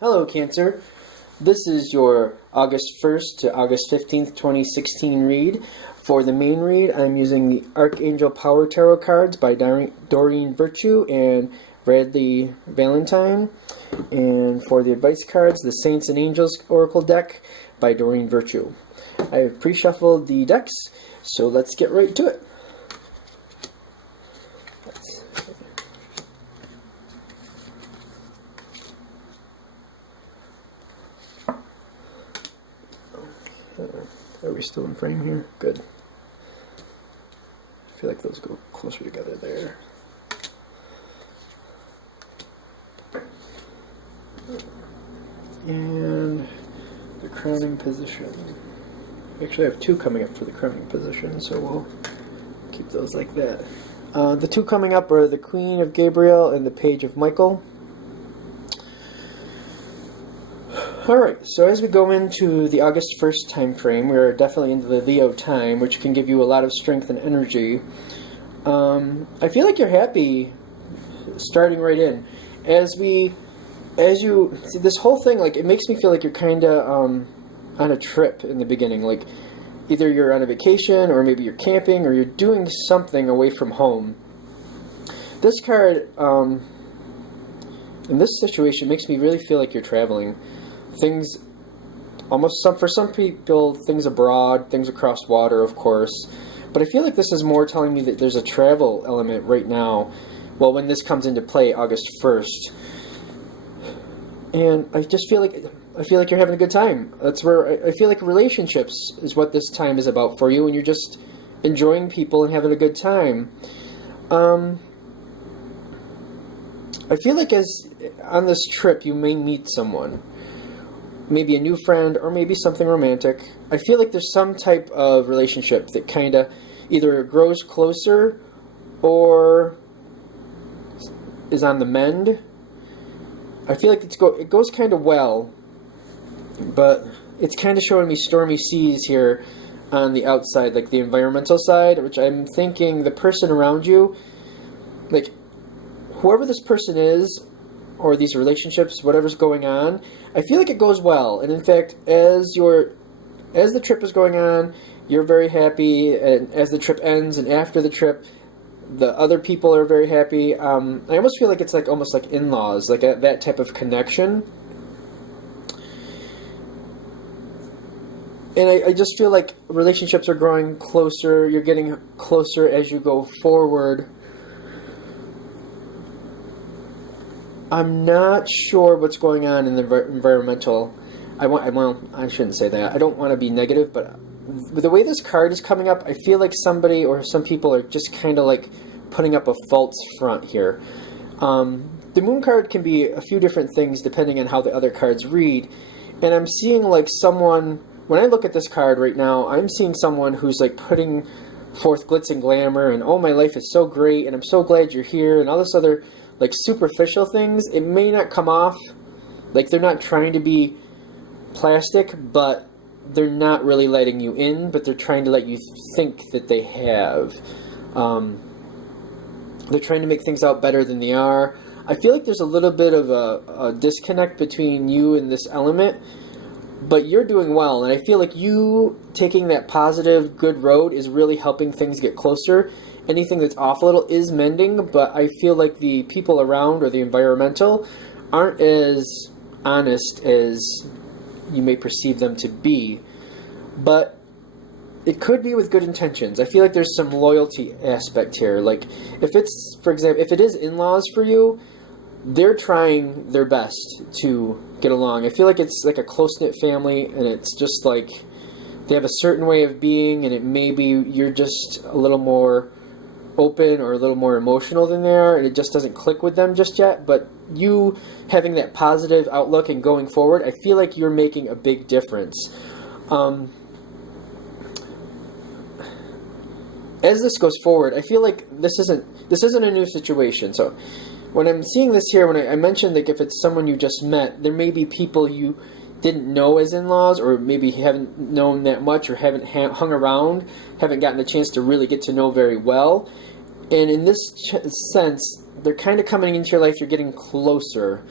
Hello, Cancer. This is your August 1st to August 15th, 2016 read. For the main read, I'm using the Archangel Power Tarot cards by Doreen Virtue and Bradley Valentine. And for the advice cards, the Saints and Angels Oracle deck by Doreen Virtue. I have pre-shuffled the decks, so let's get right to it. Are we still in frame here? Good. I feel like those go closer together there. And the crowning position. We actually have two coming up for the crowning position, so we'll keep those like that. The two coming up are the Queen of Gabriel and the Page of Michael. Alright, so as we go into the August 1st time frame, we're definitely into the Leo time, which can give you a lot of strength and energy. I feel like you're happy starting right in. As you see this whole thing, like, it makes me feel like you're kind of on a trip in the beginning. Like, either you're on a vacation, or maybe you're camping, or you're doing something away from home. This card, in this situation, makes me really feel like you're traveling. Things, for some people, things abroad, things across water, of course. But I feel like this is more telling me that there's a travel element right now. Well, when this comes into play, August 1st. And I just feel like you're having a good time. That's where I feel like relationships is what this time is about for you, and you're just enjoying people and having a good time. I feel like as on this trip, you may meet someone. Maybe a new friend, or maybe something romantic. I feel like there's some type of relationship that kind of either grows closer or is on the mend. I feel like it goes kind of well, but it's kind of showing me stormy seas here on the outside, like the environmental side, which I'm thinking the person around you, like whoever this person is, or these relationships, whatever's going on, I feel like it goes well. And in fact, as the trip is going on, you're very happy, and as the trip ends and after the trip, the other people are very happy. I almost feel like it's like almost like in-laws, like that type of connection. And I just feel like relationships are growing closer, you're getting closer as you go forward. I'm not sure what's going on in the environmental. I shouldn't say that. I don't want to be negative, but the way this card is coming up, I feel like somebody or some people are just kind of like putting up a false front here. The Moon card can be a few different things depending on how the other cards read. And I'm seeing like someone, when I look at this card right now, I'm seeing someone who's like putting forth glitz and glamour and, oh, my life is so great and I'm so glad you're here and all this other like superficial things. It may not come off like they're not trying to be plastic, but they're not really letting you in, but they're trying to let you think that they have. They're trying to make things out better than they are. I feel like there's a little bit of a disconnect between you and this element, but you're doing well, and I feel like you taking that positive, good road is really helping things get closer. Anything that's off a little is mending, but I feel like the people around or the environmental aren't as honest as you may perceive them to be. But it could be with good intentions. I feel like there's some loyalty aspect here. Like, if it's, for example, if it is in-laws for you, they're trying their best to get along. I feel like it's like a close-knit family, and it's just like they have a certain way of being, and it may be you're just a little more open or a little more emotional than they are, and it just doesn't click with them just yet. But you having that positive outlook and going forward, I feel like you're making a big difference. As this goes forward, I feel like this isn't a new situation. So when I'm seeing this here, when I mentioned like if it's someone you just met, there may be people you didn't know as in-laws, or maybe haven't known that much, or haven't hung around, haven't gotten a chance to really get to know very well. And in this sense, they're kind of coming into your life, you're getting closer.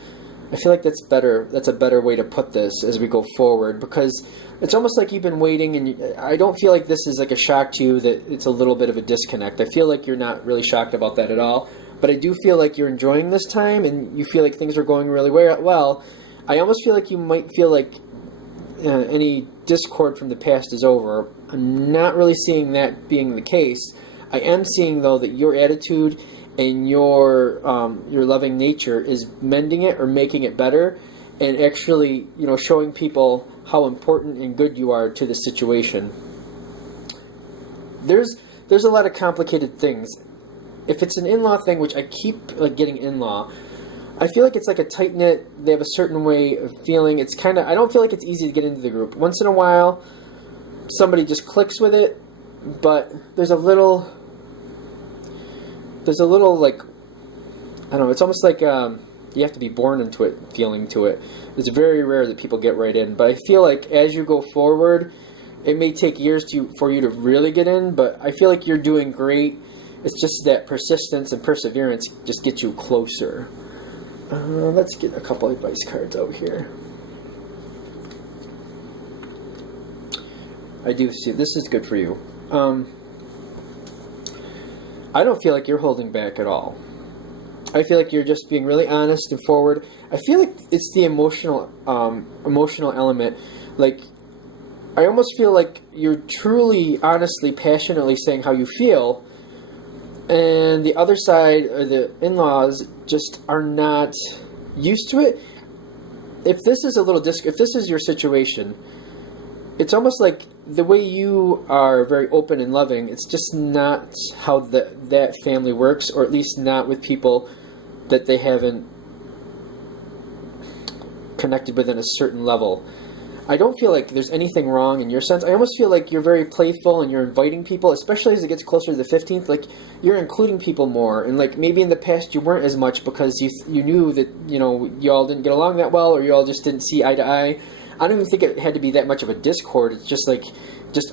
I feel like that's better. That's a better way to put this as we go forward, because it's almost like you've been waiting, and I don't feel like this is like a shock to you that it's a little bit of a disconnect. I feel like you're not really shocked about that at all, but I do feel like you're enjoying this time, and you feel like things are going really well. I almost feel like you might feel like any discord from the past is over. I'm not really seeing that being the case. I am seeing, though, that your attitude and your loving nature is mending it or making it better, and actually, showing people how important and good you are to the situation. There's a lot of complicated things. If it's an in-law thing, which I keep getting in-law, I feel like it's like a tight-knit, they have a certain way of feeling. It's kind of, I don't feel like it's easy to get into the group. Once in a while, somebody just clicks with it, but there's a little like, I don't know, it's almost like you have to be born into it, feeling to it. It's very rare that people get right in, but I feel like as you go forward, it may take years for you to really get in, but I feel like you're doing great. It's just that persistence and perseverance just get you closer. Let's get a couple advice cards out here. I do see, this is good for you. I don't feel like you're holding back at all. I feel like you're just being really honest and forward. I feel like it's the emotional element. Like, I almost feel like you're truly, honestly, passionately saying how you feel, and the other side, or the in-laws, just are not used to it. If this is if this is your situation, it's almost like the way you are very open and loving, it's just not how that family works, or at least not with people that they haven't connected with in a certain level. I don't feel like there's anything wrong in your sense. I almost feel like you're very playful and you're inviting people, especially as it gets closer to the 15th. Like, you're including people more, and like maybe in the past you weren't as much because you knew that you all didn't get along that well, or you all just didn't see eye to eye. I don't even think it had to be that much of a discord. It's just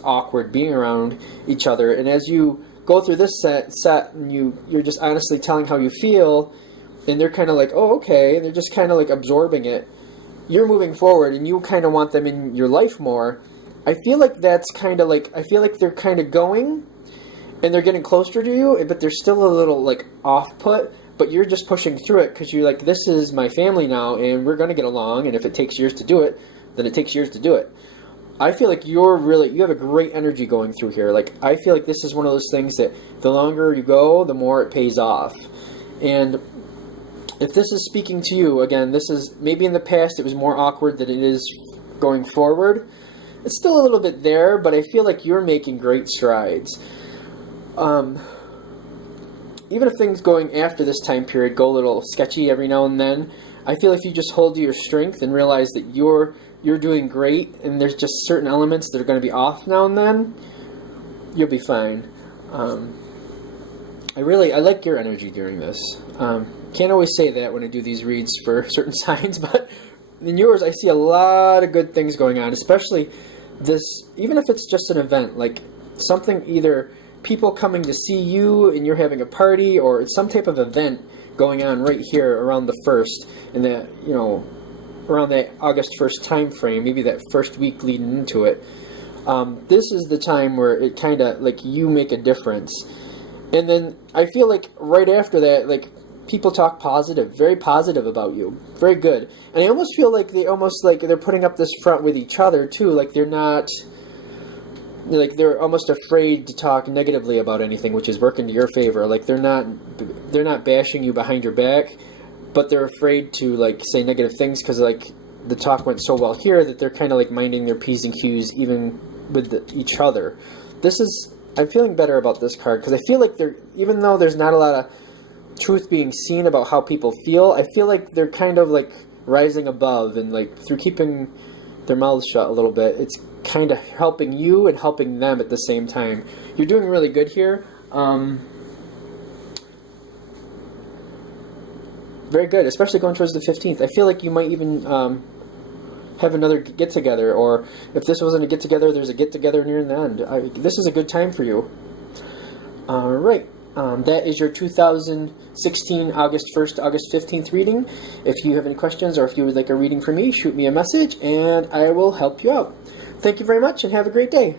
awkward being around each other. And as you go through this set and you're just honestly telling how you feel, and they're kind of like, oh, okay, and they're just kind of like absorbing it. You're moving forward, and you kind of want them in your life more. I feel like that's kind of like, I feel like they're kind of going, and they're getting closer to you, but they're still a little like off-put, but you're just pushing through it because you're like, this is my family now, and we're going to get along, and if it takes years to do it, then it takes years to do it. I feel like you have a great energy going through here. Like, I feel like this is one of those things that the longer you go, the more it pays off. And if this is speaking to you, again, this is, maybe in the past it was more awkward than it is going forward. It's still a little bit there, but I feel like you're making great strides. Even if things going after this time period go a little sketchy every now and then, I feel if you just hold to your strength and realize that you're doing great, and there's just certain elements that are going to be off now and then, you'll be fine. I like your energy during this. Can't always say that when I do these reads for certain signs, but in yours I see a lot of good things going on, especially this, even if it's just an event, like something, either people coming to see you and you're having a party, or it's some type of event going on right here around the 1st, and that, around that August 1st time frame, maybe that first week leading into it. This is the time where it kind of, like, you make a difference. And then I feel like right after that, like, people talk very positive about you. Very good. And I almost feel like they're putting up this front with each other, too. Like, they're almost afraid to talk negatively about anything, which is working to your favor. Like, they're not bashing you behind your back, but they're afraid to, like, say negative things because, like, the talk went so well here that they're kind of, like, minding their P's and Q's even with each other. I'm feeling better about this card because I feel like even though there's not a lot of truth being seen about how people feel, I feel like they're kind of, like, rising above, and, like, through keeping their mouths shut a little bit, it's kind of helping you and helping them at the same time. You're doing really good here. Very good, especially going towards the 15th. I feel like you might even have another get-together, or if this wasn't a get-together, there's a get-together near the end. This is a good time for you. All right. That is your 2016 August 1st, August 15th reading. If you have any questions or if you would like a reading from me, shoot me a message and I will help you out. Thank you very much and have a great day.